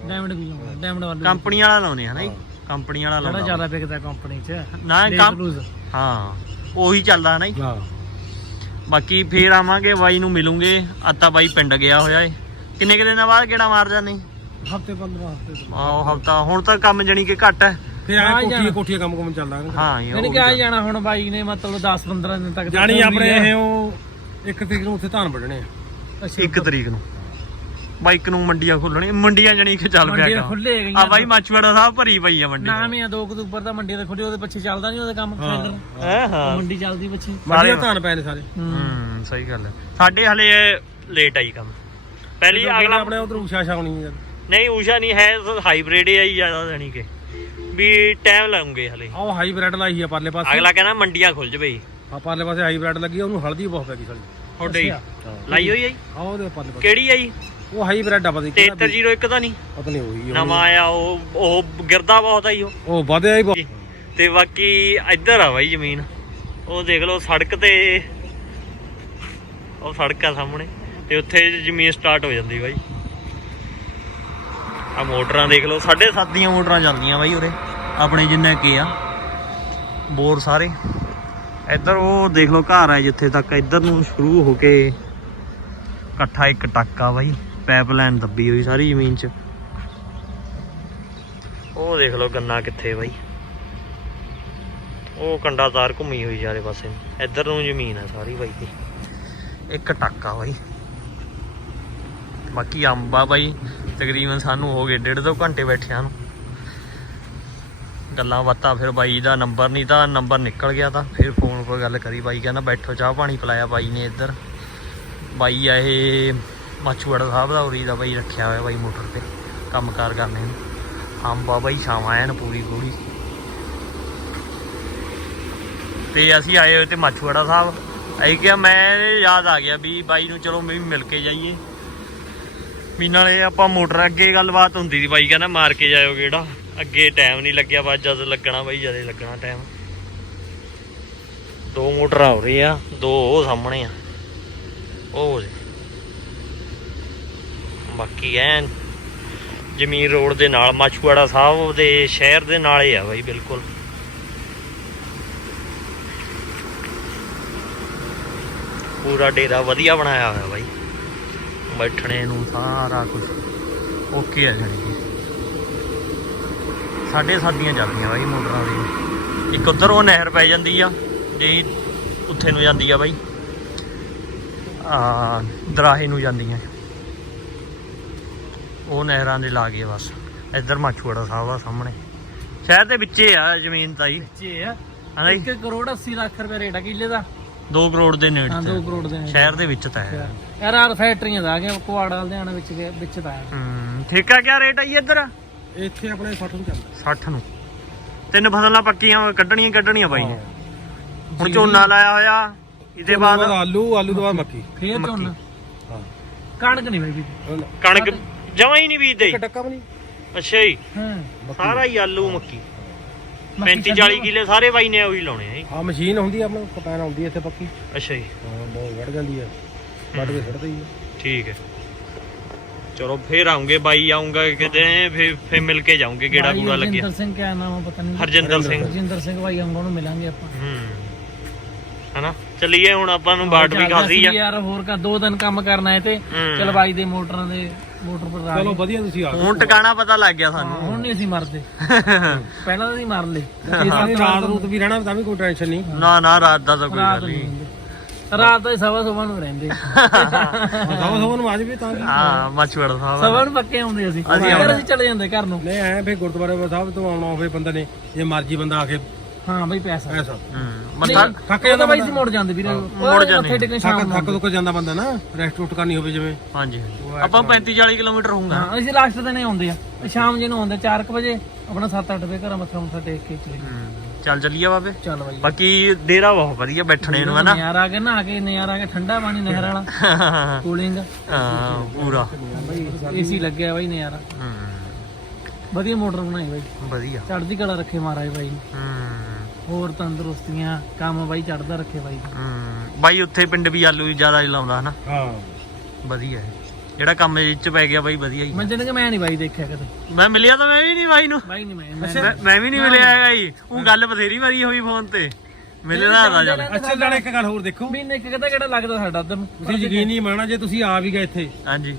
Diamond ਵੀ ਲਾਉਣਾ ਡਾਇਮੰਡ ਵਾਲਾ। ਕੰਪਨੀ ਵਾਲਾ ਲਾਉਣੇ ਹਨਾ ਜੀ? ਕੰਪਨੀ ਵਾਲਾ ਜਿਹੜਾ ਲਾਉਣਾ। ਜ਼ਿਆਦਾ ਵਿਕਦਾ ਕੰਪਨੀ 'ਚ। ਨਾ ਕੰਮ। ਹਾਂ ਉਹੀ ਚੱਲਦਾ ਹਨਾ ਜੀ? ਹਾਂ। ਬਾਕੀ ਫੇਰ ਆਵਾਂਗੇ ਬਾਈ ਨੂੰ ਮਿਲੂਗੇ। ਆਤਾ ਬਾਈ ਪਿੰਡ ਗਿਆ ਹੋਇਆ ਏ। ਕਿੰਨੇ ਕੁ ਦਿਨਾਂ ਬਾਅਦ ਕਿਹੜਾ ਮਾਰ ਜਾਂਦੇ? ਹਫ਼ਤੇ 15 ਹਫ਼ਤੇ ਆਹ ਹਫਤਾ। ਹੁਣ ਤਾਂ ਕੰਮ ਜਣੀ ਕਿ ਘੱਟ ਹੈ। ਫਿਰ ਆ। ਕੋਠੀ ਕੋਠੀ ਕੰਮ ਕੰਮ ਚੱਲਦਾ ਹਾਂ ਕਿਹਾ ਚੱਲ- ਜਾਣਾ ਹੁਣ ਬਾਈ ਨੇ ਮਤਲਬ 10 15 ਦਿਨ ਤੱਕ ਜਾਣੀ ਆਪਣੇ ਇਹ। ਉਹ ਇੱਕ ਤਰੀਕ ਨੂੰ ਉੱਥੇ ਧਾਨ ਵੱਢਣੇ ਆ। ਅੱਛਾ, ਇੱਕ ਤਰੀਕ ਨੂੰ। ਬਾਈਕ ਨੂੰ ਮੰਡੀਆਂ ਖੁੱਲਣੀਆਂ ਮੰਡੀਆਂ ਜਣੀ ਕਿ ਚੱਲ ਪਿਆ ਕੰਮ। ਆ ਬਾਈ ਮਾਚੂੜਾ ਸਾਹਿਬ ਭਰੀ ਪਈ ਆ ਮੰਡੀ। ਨਾਮ ਹੀ ਆ 2 ਅਕਤੂਬਰ ਦਾ ਮੰਡੀ ਦੇ ਖੁੱਲੇ ਉਹਦੇ ਪਿੱਛੇ ਚੱਲਦਾ ਨਹੀਂ ਉਹਦਾ ਕੰਮ ਹੈ। ਹਾਂ ਮੰਡੀ ਚੱਲਦੀ ਪਿੱਛੇ। ਮੰਡੀਆਂ ਧਾਨ ਪਏ ਨੇ ਸਾਰੇ। ਹੂੰ। ਸਹੀ ਗੱਲ ਹੈ। ਸਾਡੇ ਹਲੇ ਲੇਟ ਆਈ ਕੰਮ। ਪਹਿਲੀ ਅਗਲਾ ਆਪਣੇ ਉਧਰ ਉਸ਼ਾ ਸ਼ਾ ਹੋਣੀ ਆ। ਨਹੀਂ ਊਸ਼ਾ ਨਹੀਂ ਹੈ ਹਾਈਬ੍ਰਿਡ ਹੀ ਜ਼ਿਆਦਾ ਜਣੀ ਕਿ। ਵੀ ਟਾਈਮ ਲਾਉਂਗੇ ਹਲੇ। ਆਹ ਹਾਈਬ੍ਰਿਡ ਲਾਈ ਆ ਪਰਲੇ ਪਾਸੇ। ਅਗਲਾ ਕਹਿੰਦਾ ਮੰਡੀਆਂ ਖੁੱਲ ਜਵੇ ਆ ਪਰਲੇ ਪਾਸੇ ਹਾਈਬ੍ਰਿਡ ਲੱਗੀ ਆ, ਉਹਨੂੰ ਹਲਦੀ ਬਹੁਤ ਪੈ ਗਈ ਸਾਲੀ। ਤੁਹਾਡੇ ਹੀ। ਲਾਈ ਹੋਈ ਹੈ ਜੀ? ਆ ਉਹਦੇ ਪਰਲੇ ਪਾਸੇ। ਕਿਹੜੀ ਆਈ ਉਹ ਹਾਈਬ੍ਰਿਡ ਆ ਪਤਾ ਨਹੀਂ ਕਿਹੜਾ 7301 ਤਾਂ ਨਹੀਂ। ਪਤਾ ਨਹੀਂ ਹੋਈ ਨਵਾਂ ਆਇਆ ਉਹ ਉਹ ਗਿਰਦਾ ਬਹੁਤ ਆਈ ਉਹ। ਉਹ ਵਧਿਆ ਹੀ ਬਹੁਤ। ਤੇ ਬਾਕੀ ਇੱਧਰ ਆ ਬਾਈ ਜ਼ਮੀਨ। ਉਹ ਦੇਖ ਲਓ ਸੜਕ ਤੇ ਉਹ ਸੜਕ ਆ ਸਾਹਮਣੇ। ਤੇ ਉੱਥੇ ਜ਼ਮੀਨ ਸਟਾਰਟ ਹੋ ਜਾਂਦੀ ਬਾਈ। ਆ ਮੋਟਰਾਂ ਦੇਖ ਲਓ, ਸਾਢੇ ਸੱਤ ਦੀਆਂ ਮੋਟਰਾਂ ਚੱਲਦੀਆਂ ਬਾਈ ਉਰੇ। ਆਪਣੇ ਜਿੰਨੇ ਕੀ ਆ, ਬੋਰ ਸਾਰੇ। ਇੱਧਰ ਉਹ ਦੇਖ ਲਓ ਘਰ ਆ ਜਿੱਥੇ ਤੱਕ, ਇੱਧਰ ਨੂੰ ਸ਼ੁਰੂ ਹੋ ਕੇ ਇਕੱਠਾ ਇੱਕ ਟੱਕਾ ਬਾਈ। ਪਾਈਪਲਾਈਨ ਦੱਬੀ ਹੋਈ ਸਾਰੀ ਜ਼ਮੀਨ 'ਚ। ਉਹ ਦੇਖ ਲਓ ਗੰਨਾ ਕਿੱਥੇ ਬਾਈ। ਉਹ ਕੰਡਾ ਤਾਰ ਘੁੰਮੀ ਹੋਈ ਚਾਰੇ ਪਾਸੇ ਇੱਧਰ ਨੂੰ ਜ਼ਮੀਨ ਹੈ ਸਾਰੀ ਬਾਈ। ਦੀ ਇੱਕ ਟੱਕਾ ਬਾਈ। ਬਾਕੀ ਅੰਬ ਆ ਬਾਈ, ਤਕਰੀਬਨ ਸਾਨੂੰ ਹੋ ਗਏ ਡੇਢ ਦੋ ਘੰਟੇ ਬੈਠਿਆਂ ਨੂੰ। ਗੱਲਾਂ ਬਾਤਾਂ ਫਿਰ ਬਾਈ ਦਾ ਨੰਬਰ ਨਹੀਂ ਤਾਂ ਨੰਬਰ ਨਿਕਲ ਗਿਆ ਤਾਂ ਫਿਰ ਫੋਨ 'ਤੇ ਗੱਲ ਕਰੀ ਬਾਈ, ਕਹਿੰਦਾ ਬੈਠੋ ਚਾਹ ਪਾਣੀ ਪਿਲਾਇਆ ਬਾਈ ਨੇ ਇੱਧਰ। ਬਾਈ ਆ ਇਹ ਮਾਛੂਵਾੜਾ ਸਾਹਿਬ ਦਾ ਉਰੀ ਦਾ ਬਾਈ ਰੱਖਿਆ ਹੋਇਆ ਬਾਈ ਮੋਟਰ ਤੇ, ਕੰਮਕਾਰ ਕਰਨੇ ਨੂੰ। ਅੰਬਾ ਬਾਈ ਛਾਵਾਂ ਐਨ ਪੂਰੀ ਪੂਰੀ ਤੇ ਅਸੀਂ ਆਏ ਹੋਏ ਤੇ ਮਾਛੂਵਾੜਾ ਸਾਹਿਬ। ਆਈ ਕਿਹਾ, ਮੈਂ ਯਾਦ ਆ ਗਿਆ ਵੀ ਬਾਈ ਨੂੰ ਚਲੋ, ਮੈਂ ਵੀ ਮਿਲ ਕੇ ਜਾਈਏ। ਵੀ ਨਾਲੇ ਆਪਾਂ ਮੋਟਰ ਅੱਗੇ ਗੱਲਬਾਤ ਹੁੰਦੀ ਸੀ ਬਾਈ, ਕਹਿੰਦਾ ਮਾਰ ਕੇ ਜਾਇਓ ਕਿਹੜਾ ਅੱਗੇ ਟਾਈਮ ਨਹੀਂ ਲੱਗਿਆ ਬਾਅਦ ਜਦ ਲੱਗਣਾ ਬਾਈ, ਜਦੇ ਲੱਗਣਾ ਟਾਈਮ ਦੋ ਮੋਟਰਾਂ ਹੋ ਰਹੀ ਆ ਦੋ ਉਹ ਸਾਹਮਣੇ ਆ। ਉਹ ਜੇ। ਬਾਕੀ ਐਨ, ਜ਼ਮੀਨ ਰੋਡ ਦੇ ਨਾਲ ਮਾਛੂਆੜਾ ਸਾਹਿਬ ਦੇ ਸ਼ਹਿਰ ਦੇ ਨਾਲ ਹੀ ਆ ਬਾਈ, ਬਿਲਕੁਲ। ਪੂਰਾ ਡੇਰਾ ਵਧੀਆ ਬਣਾਇਆ ਹੋਇਆ ਬਾਈ। ਬੈਠਣੇ ਨੂੰ ਸਾਰਾ ਕੁਝ ਓਕੇ ਆ ਜਾਣੀ ਕਿ ਸਾਡੇ ਸਾਡੀਆਂ ਚੱਲਦੀਆਂ ਬਾਈ ਮੋਟਰਾਂ ਦੀ। ਇੱਕ ਉਧਰ ਉਹ ਨਹਿਰ ਪੈ ਜਾਂਦੀ ਆ ਜਿਹੜੀ ਉੱਥੇ ਨੂੰ ਜਾਂਦੀ ਆ ਬਾਈ। ਆ ਦਰਾਹੇ ਨੂੰ ਜਾਂਦੀਆਂ। ਉਹ ਨਹਿਰਾਂ ਦੇ ਲਾਗੇ ਬਸ। ਇੱਧਰ ਮਾਛੂੜਾ ਸਾਹਿਬ ਆ ਸਾਹਮਣੇ। ਸ਼ਹਿਰ ਦੇ ਵਿੱਚੇ ਆ ਜ਼ਮੀਨ ਤਾਂ ਜੀ ਜੇ ਆ। ਹਾਂ ਜੀ। 1 ਕਰੋੜ 80 ਲੱਖ ਰੁਪਏ ਰੇਟ ਆ ਕਿੱਲੇ ਦਾ। 2 ਕਰੋੜ ਦੇ ਨੇੜੇ ਹਾਂ ਚ 2 ਹੈ। ਕਰੋੜ ਦੇ ਸ਼ਹਿਰ ਦੇ ਵਿੱਚ ਤਾਂ ਹੈ। ਯਾਰ ਆਹ ਫੈਕਟਰੀਆਂ ਦਾ ਆ ਗਿਆ ਕੁਆੜਾ ਲੁਧਿਆਣਾ ਵਿੱਚ ਵਿੱਚ ਤਾਂ ਹੈ। ਹੂੰ ਠੇਕਾ ਕਿਆ ਰੇਟ ਆਈ ਇੱਧਰ? ਇੱਥੇ ਆਪਣੇ 60 ਨੂੰ ਚੱਲਦਾ। 60 ਨੂੰ। ਤਿੰਨ ਫਸਲਾਂ ਪੱਕੀਆਂ ਕੱਢਣੀਆਂ ਕੱਢਣੀਆਂ ਬਾਈ। ਹੁਣ ਝੋਨਾ ਲਾਇਆ ਹੋਇਆ ਇਹਦੇ ਬਾਅਦ? ਆਲੂ ਆਲੂ ਤੋਂ ਬਾਅਦ ਮੱਕੀ। ਫੇਰ। ਝੋਨਾ? ਹਾਂ। ਕਣਕ ਨਹੀਂ ਬਾਈ ਕਣਕ ਜਮਾ ਹੀ ਨਹੀਂ ਬੀਜਦੇ। ਇੱਕ ਟੱਕਾ ਵੀ ਨਹੀਂ। ਅੱਛਾ ਜੀ। ਹਾਂ। ਸਾਰਾ ਹੀ ਆਲੂ ਮੱਕੀ। 35 40 ਕਿੱਲੇ ਸਾਰੇ ਬਾਈ ਨੇ ਉਹੀ ਲਾਉਣੇ ਆ ਜੀ। ਆ ਮਸ਼ੀਨ ਹੁੰਦੀ ਆ ਆਪਣੇ ਕਪੈਨ ਆਉਂਦੀ ਹੈ ਇੱਥੇ ਪੱਕੀ। ਅੱਛਾ ਜੀ। ਹਾਂ ਬਹੁਤ ਵੜ ਜਾਂਦੀ ਹੈ ਵੱਢ ਕੇ ਛੱਡਦੀ ਹੈ ਠੀਕ ਹੈ। ਚਲੋ ਫੇਰ ਆਉਂਗੇ ਬਾਈ ਆਉਂਗਾ ਕਿਤੇ ਫੇਰ ਫੇਰ ਮਿਲ ਕੇ ਜਾਉਂਗੇ ਕਿਹੜਾ ਬਾਈ ਪੂਰਾ ਲੱਗਿਆ। ਹਰਜਿੰਦਰ ਸਿੰਘ ਕਿਆ ਨਾਮ ਆ ਪਤਾ ਨਹੀਂ। ਹਰਜਿੰਦਰ ਸਿੰਘ। ਹਰਜਿੰਦਰ ਸਿੰਘ ਭਾਈ ਆਉਂਗਾ ਉਹਨੂੰ ਮਿਲਾਂਗੇ ਆਪਾਂ। ਹੂੰ। ਹਨਾ? ਚੱਲੀਏ ਹੁਣ ਆਪਾਂ ਨੂੰ ਬਾਟ ਵੀ ਖਾਸੀ ਆ। ਯਾਰ ਹੋਰ ਕਾ ਦੋ ਦਿਨ ਕੰਮ ਕਰਨਾ ਹੈ ਤੇ ਹੂੰ। ਚਲ ਬਾਈ ਦੇ ਮੋਟਰਾਂ ਦੇ ਮੋਟਰ ਪਰ ਰਾਜ ਚਲੋ ਵਧੀਆ ਤੁਸੀਂ ਆ ਗਏ। ਹੁਣ ਟਿਕਾਣਾ ਪਤਾ ਲੱਗ ਗਿਆ ਸਾਨੂੰ। ਹੁਣ ਨਹੀਂ ਅਸੀਂ ਮਰਦੇ। [laughs] ਪਹਿਲਾਂ ਤਾਂ ਅਸੀਂ ਮਰ ਲਏ। ਛੇ ਸੱਤ ਰਾਤ ਰੂਤ ਵੀ ਰਹਿਣਾ ਤਾਂ ਵੀ ਕੋਈ ਟੈਨਸ਼ਨ ਨਹੀਂ। ਨਾ ਨਾ ਰਾਤ ਦਾ ਤਾਂ ਕੋਈ ਰਾਤ ਗੱਲ ਨਹੀਂ ਨਹੀਂ। ਹੁੰਦੀ। ਰਾਤ ਤਾਂ ਸਵਾ ਸਵਾ ਨੂੰ ਰਹਿੰਦੇ। ਸਵਾ ਸਵਾ ਨੂੰ ਆਜ ਵੀ ਤਾਂ ਵੀ। ਹਾਂ ਮਛਵੜ ਸਾਹਿਬ ਸਵਾ ਨੂੰ ਪੱਕੇ ਆਉਂਦੇ ਅਸੀਂ। ਅਸੀਂ ਫਿਰ ਅਸੀਂ ਚਲੇ ਜਾਂਦੇ ਘਰ ਨੂੰ। ਨਹੀਂ ਐ ਫੇ ਗੁਰਦੁਆਰੇ ਸਾਹਿਬ ਤੋਂ ਆਉਣਾ ਹੋਵੇ ਬੰਦੇ ਨੇ। ਜੇ ਮਰਜ਼ੀ ਬੰਦਾ ਆ ਕੇ ਹਾਂ ਬਈ ਪੈਸਾ। ਐਸਾ ਹੂੰ। ਮੱਥਾ ਥੱਕ ਉਹ ਤਾਂ ਬਾਈ ਸੀ ਮੁੜ ਜਾਂਦੇ ਵੀਰੇ। ਮੁੜ ਜਾਂਦੇ। ਮੱਥੇ ਟੇਕਣ ਸ਼ਾਮ ਥੱਕ ਨੂੰ ਥੱਕ ਤੋਂ ਜਾਂਦਾ ਬੰਦਾ ਨਾ ਰੈਸਟ ਰੂਟ ਕਰਨੀ ਹੋਵੇ ਜਿਵੇਂ। ਹਾਂਜੀ ਹਾਂਜੀ। ਆਪਾਂ 35 40 ਕਿਲੋਮੀਟਰ ਹੋਊਗਾ। ਹਾਂ ਅਸੀਂ ਲਾਸਟ ਦਿਨ ਆਉਂਦੇ ਆ। ਸ਼ਾਮ ਜੇ ਨੂੰ ਆਉਂਦੇ 4 ਵਜੇ ਆਪਣਾ 7-8 ਵਜੇ ਘਰਾਂ ਮੱਥਾ ਮੁੱਥਾ ਟੇਕ ਕੇ ਚਲੇ ਜਾਂਦੇ। ਹੂੰ, ਚੱਲ ਚੱਲੀਏ ਬਾਬੇ। ਚੱਲ ਬਾਈ। ਬਾਕੀ ਡੇਰਾ ਬਹੁਤ ਵਧੀਆ ਬੈਠਣੇ ਨੂੰ ਹਨਾ? ਨਜ਼ਾਰਾ ਆ ਕੇ ਨਹਾ ਕੇ ਨਜ਼ਾਰਾ ਆ ਕੇ ਠੰਡਾ ਪਾਣੀ ਨਹਿਰ ਵਾਲਾ। ਕੂਲਿੰਗ ਹਾਂ ਪੂਰਾ। ਬਈ ਏਸੀ ਲੱਗਿਆ ਬਾਈ ਨਜ਼ਾਰਾ। ਹੂੰ। ਵਧੀਆ ਮੋਟਰ ਬਣਾਈ ਬਾਈ। ਵਧੀਆ। ਚੜ੍ਹਦੀ ਕਲਾ ਰੱਖੇ ਮਹਾਰਾਜ ਬਾਈ ਹੂੰ। ਹੋਰ ਤੰਦਰੁਸਤੀਆਂ ਕੰਮ ਬਾਈ ਚੜਦਾ ਰੱਖੇ ਬਾਈ ਹੂੰ ਬਾਈ ਉੱਥੇ ਪਿੰਡ ਵੀ ਆਲੂ ਜ਼ਿਆਦਾ ਹੀ ਲਾਉਂਦਾ ਹਨਾ? ਹਾਂ। ਵਧੀਆ ਹੈ। ਜਿਹੜਾ ਕੰਮ ਇਹ ਚ ਪੈ ਗਿਆ ਬਾਈ ਵਧੀਆ ਹੀ ਮੈਂ ਕਿ ਮੈਂ ਨਹੀਂ ਬਾਈ ਦੇਖਿਆ ਕਦੇ। ਮੈਂ ਮਿਲਿਆ ਤਾਂ ਮੈਂ ਵੀ ਨਹੀਂ ਬਾਈ ਨੂੰ। ਬਾਈ ਨਹੀਂ ਮੈਂ ਮੈਂ ਮੈਂ- ਮੈਂ ਵੀ ਨਹੀਂ ਮਿਲਿਆ ਹੈਗਾ ਜੀ। ਉਹ ਗੱਲ ਬਥੇਰੀ ਵਾਰੀ ਹੋਈ ਫੋਨ ਤੇ। ਮਿਲਣਾ ਆਦਾ ਚੱਲ ਅੱਛਾ ਲੜਾ ਇੱਕ ਗੱਲ ਹੋਰ ਦੇਖੋ। ਮਹੀਨੇ ਇੱਕ ਕਿਤਾ ਕਿਹੜਾ ਲੱਗਦਾ ਸਾਡਾ ਉਧਰ ਨੂੰ? ਤੁਸੀਂ ਯਕੀਨ ਨਹੀਂ ਮੰਨਣਾ ਜੇ ਤੁਸੀਂ ਆ ਵੀ ਗਏ ਇੱਥੇ। ਹਾਂਜੀ।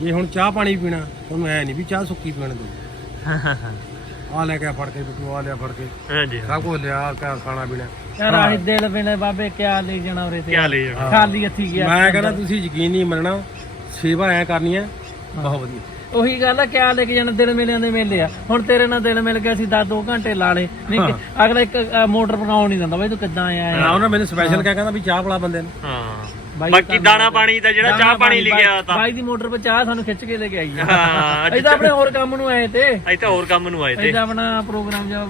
ਜੇ ਹੁਣ ਚਾਹ ਪਾਣੀ ਪੀਣਾ ਤੁਹਾਨੂੰ ਐ ਨਹੀਂ ਵੀ ਚਾਹ ਸੁੱਕੀ ਪੀਣ ਦੋ [laughs] ਆ ਲੈ ਕੇ ਫੜ ਕੇ ਬਿੱਟੂ ਆ ਲਿਆ ਫੜ ਕੇ। ਹਾਂਜੀ ਸਭ ਕੁਝ ਲਿਆ ਕਿਆ ਖਾਣਾ ਪੀਣਾ। ਯਾਰ ਆਹੀ ਦਿਲ ਬਿਨੇ ਬਾਬੇ ਕਿਆ ਲੈ ਜਾਣਾ ਉਰੇ ਤੇ? ਕੀ ਲੈ ਜਾਣਾ? ਖਾਲੀ ਹੱਥੀ ਗਿਆ। ਮੈਂ ਕਹਿੰਦਾ ਤੁਸੀਂ ਯਕੀਨ ਨਹੀਂ ਮੰਨਣਾ ਸੇਵਾ ਐ ਕਰਨੀ ਹੈ ਬਹੁਤ ਵਧੀਆ। ਉਹੀ ਗੱਲ ਆ ਕਿਆ ਲੈ ਕੇ ਜਾਣਾ ਦਿਲ ਮਿਲਿਆਂ ਦੇ ਮੇਲੇ ਆ। ਹੁਣ ਤੇਰੇ ਨਾਲ ਦਿਲ ਮਿਲ ਗਿਆ ਸੀ 10 2 ਘੰਟੇ ਲਾ ਲੇ ਨਹੀਂ ਕਿ ਅਗਲਾ ਇੱਕ ਅ, ਮੋਟਰ ਪਕਾਉਣ ਨਹੀਂ ਦਿੰਦਾ ਬਾਈ ਤੂੰ ਕਿੱਦਾਂ ਆਇਆ ਹਾਂ? ਹੈ ਉਹਨਾਂ ਮੈਨੂੰ ਸਪੈਸ਼ਲ ਕਿਹਾ ਕਹਿੰਦਾ ਵੀ ਚਾਹ ਪਿਲਾ ਬੰਦੇ ਨੂੰ। ਹਾਂ। ਬਾਕੀ ਦਾਣਾ ਪਾਣੀ ਦਾ ਜਿਹੜਾ ਚਾਹ ਪਾਣੀ ਲਿਖਿਆ ਤਾਂ। ਬਾਈ ਦੀ ਮੋਟਰ 'ਤੇ ਚਾਹ ਸਾਨੂੰ ਖਿੱਚ ਕੇ ਲੈ ਕੇ ਆਈ ਆ। ਹਾਂ ਅਸੀਂ ਤਾਂ ਆਪਣੇ ਹੋਰ ਕੰਮ ਨੂੰ ਆਏ ਤੇ। ਅਸੀਂ ਤਾਂ ਹੋਰ ਕੰਮ ਨੂੰ ਆਏ ਅਸੀਂ ਤੇ। ਤਾਂ ਆਪਣਾ ਪ੍ਰੋਗਰਾਮ ਜਿਹਾ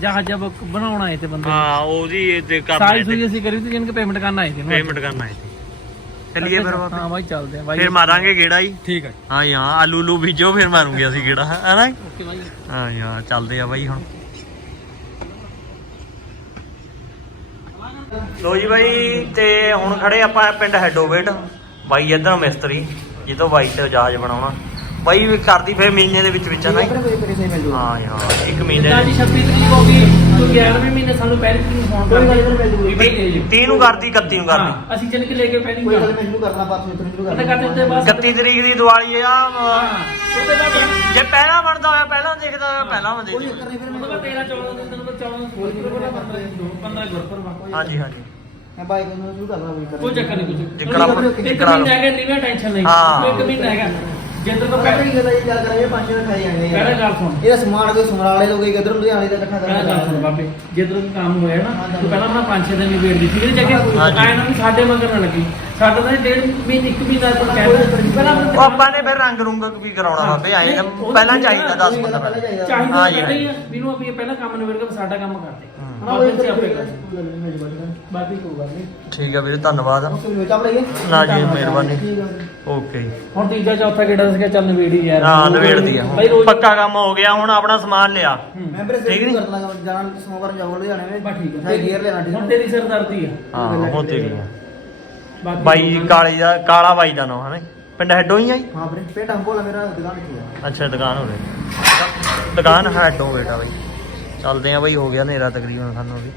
ਜਹਾਜ਼ ਜਿਹਾ book ਬਣਾਉਣ ਆਏ ਤੇ ਬੰਦੇ ਹਾਂ ਉਹਦੀ ਇਹ ਤੇ ਕਰਨਾ ਸਾਰੀ ਹੈ ਸੂਈ ਅਸੀਂ ਕਰੀ ਤੇ ਜਿੰਨ ਕੇ ਪੇਮੈਂਟ ਕਰਨ ਆਏ ਤੇ ਪੇਮੈਂਟ ਕਰਨਾ ਹੈ ਚੱਲੀਏ ਫਿਰ ਹਾਂ ਬਾਈ ਚੱਲਦੇ ਆ। ਬਾਈ ਫਿਰ ਮਾਰਾਂਗੇ ਗੇੜਾ ਹੀ ਠੀਕ ਹੈ ਹਾਂ ਯਾਰ ਆਲੂ ਲੂ ਬੀਜੋ ਫਿਰ ਮਾਰੂਗੇ ਅਸੀਂ ਗੇੜਾ। ਓਕੇ ਬਾਈ ਹਾਂ ਯਾਰ ਚੱਲਦੇ ਆ ਬਾਈ ਹੁਣ। ਲੋ ਜੀ ਬਾਈ ਤੇ ਹੁਣ ਖੜੇ ਆਪਾਂ ਪਿੰਡ ਹੈਡੋਵੇਟ ਬਾਈ ਇਧਰ ਮਿਸਤਰੀ ਜਿੱਦੋਂ ਵਾਈਟ ਜਹਾਜ਼ ਬਣਾਉਣਾ। ਬਾਈ ਵੀ ਕਰਦੀ ਫਿਰ ਮਹੀਨੇ ਦੇ ਵਿੱਚ ਵਿੱਚ ਨਾ ਹਾਂ ਯਾਰ ਇੱਕ ਮਹੀਨੇ ਜਿੱਦਾਂ ਜੀ 26 ਤਰੀਕ ਹੋ ਗਈ ਤੂੰ 11ਵੇਂ ਮਹੀਨੇ ਸਾਨੂੰ ਪਹਿਲੀ ਤਰੀਕ ਫੋਨ ਕਰ ਦੇ ਬਾਈ ਇਹ ਜੀ। 30 ਨੂੰ ਕਰਦੀ 31 ਨੂੰ ਕਰਦੀ। ਹਾਂ ਅਸੀਂ ਜਿੰਨ ਕੇ ਲੈ ਕੇ ਪਹਿਲੀ ਕੋਈ ਗੱਲ ਨਹੀਂ ਸ਼ੁਰੂ ਕਰਨਾ ਪਰਸੋਂ ਸ਼ੁਰੂ ਕਰਨਾ। ਕਰਦੇ ਉੱਤੇ ਬਸ 31 ਤਰੀਕ ਦੀ ਦੀਵਾਲੀ ਆ ਜੇ ਪਹਿਲਾਂ ਬਣਦਾ ਹੋਇਆ ਪਹਿਲਾਂ ਦੇਖਦਾ ਹੋਇਆ ਪਹਿਲਾਂ ਮੈਂ ਦੇਖ ਉਹਦੇ ਬਾਅਦ 13 14 ਦਿਨ ਤੈਨੂੰ 14 15 15 ਗੁਰਪੁਰਬ ਹਾਂਜੀ ਹਾਂਜੀ। ਮੈਂ ਬਾਈਕ ਨੂੰ ਸ਼ੁਰੂ ਕਰਨਾ ਵੀ ਕਰ। ਕੋਈ ਚੱਕਰ ਨਹੀਂ ਕੁਝ ਜਿੱਕੜਾ ਇੱਕ ਜਿੱਕੜਾ ਮਹੀਨਾ ਹੈਗਾ ਨਹੀਂ ਮੈਂ ਟੈਨਸ਼ਨ ਨਹੀਂ। ਹਾਂ। ਇੱਕ ਮਹੀਨਾ ਹੈਗਾ ਜਿੱਦਾਂ ਤੋਂ ਪਹਿਲਾਂ ਹੀ ਗੱਲ ਇਹ ਗੱਲ ਕਰਾਂਗੇ ਪੰਜ ਦਿਨ ਖਾਈ ਜਾਣੇ ਪਹਿਲਾਂ ਗੱਲ ਸੁਣ। ਇਹਦਾ ਸਮਾਨ ਕੋਈ ਸਮਰਾਲੇ ਤੋਂ ਕੋਈ ਕਿਧਰ ਲੁਧਿਆਣੇ ਦਾ ਇਕੱਠਾ ਪਹਿਲਾਂ ਗੱਲ ਸੁਣ ਬਾਬੇ ਜਦੋਂ ਵੀ ਕੰਮ ਹੋਇਆ ਨਾ ਤੂੰ ਪਹਿਲਾਂ ਆਪਣਾ 5-6 ਦਿਨ ਦੀ ਵੇਟ ਦੀ ਠੀਕ ਹੈ ਜੱਗੇ ਹਾਂਜੀ। ਆਏ ਨਾ ਵੀ ਸਾਡੇ ਮਗਰ ਨਾ ਲੱਗੀ। ਸਾਡਾ ਤਾਂ ਡੇਢ ਮਹੀਨੇ ਇੱਕ ਮਹੀਨਾ ਤੋਂ ਕਹਿੰਦਾ ਪਹਿਲਾਂ ਉਹ ਆਪਾਂ ਨੇ ਫਿਰ ਰੰਗ ਰੁੰਗ ਵੀ ਕਰਾਉਣਾ ਬਾਬੇ ਆਏ ਨਾ ਪਹਿਲਾਂ ਚਾਹੀਦਾ 10 15 ਚਾਹੀਦਾ। ਚਾਹੀਦਾ ਹਾਂ ਜੀ। ਵੀਨੂੰ ਆਪਣੀ ਪਹਿਲਾਂ ਕੰਮ ਨਿਬੜ ਕੇ ਸਾਡਾ ਕੰਮ ਕਰਦੇ। ਉਹ ਫਿਰ ਆਪੇ ਬਾਕੀ ਕੋਈ ਗੱਲ ਨਹੀਂ। ਠੀਕ ਆ ਵੀਰੇ ਧੰਨਵਾਦ। ਨਾ ਜੀ ਮਿਹਰਬਾਨੀ। ਓਕੇ ਹੁਣ ਤੀਜਾ ਚੌਥਾ ਕਿਹੜਾ ਸੀਗਾ ਚੱਲ ਨਵੇੜੀ ਯਾਰ। ਹਾਂ ਨਵੇੜਦੀ ਆ। ਪੱਕਾ ਕੰਮ ਹੋ ਗਿਆ ਹੁਣ ਆਪਣਾ ਸਮਾਨ ਲਿਆ। ਠੀਕ ਸੇਵ ਨੀ? ਕਰਨਾ ਜਾਣ ਸੋਮਵਾਰ ਨੂੰ ਜਾਵਾਂ ਲੁਧਿਆਣੇ। ਵਿੱਚ ਬਸ ਠੀਕ ਹੈ ਮੈਂ ਗੇਅਰ ਲੈਣਾ ਠੀਕ ਹੁਣ ਤੇਰੀ ਸਰਦਰਦੀ ਆ। ਹਾਂ ਹੋ ਤੇਰੀ ਆ। ਬਾਕੀ ਬਾਈ ਕਾਲੀ ਦਾ ਕਾਲਾ ਬਾਈ ਦਾ ਨਾਮ ਹੈ ਪਿੰਡ ਹੈਡੋਂ ਹੀ ਆ ਜੀ? ਹਾਂ ਵੀਰੇ ਪੇਟ ਹੰਬੋਲਾ ਮੇਰਾ ਦੁਕਾਨ ਕੀ ਅੱਛਾ ਦੁਕਾਨ ਹੋ ਰਹੀ ਦੁਕਾਨ ਹੈਡੋਂ ਬੇਟਾ ਬਾਈ। ਚੱਲਦੇ ਆ ਬਾਈ ਹੋ ਗਿਆ ਹਨੇਰਾ ਤਕਰੀਬਨ ਸਾਨੂੰ ਵੀ।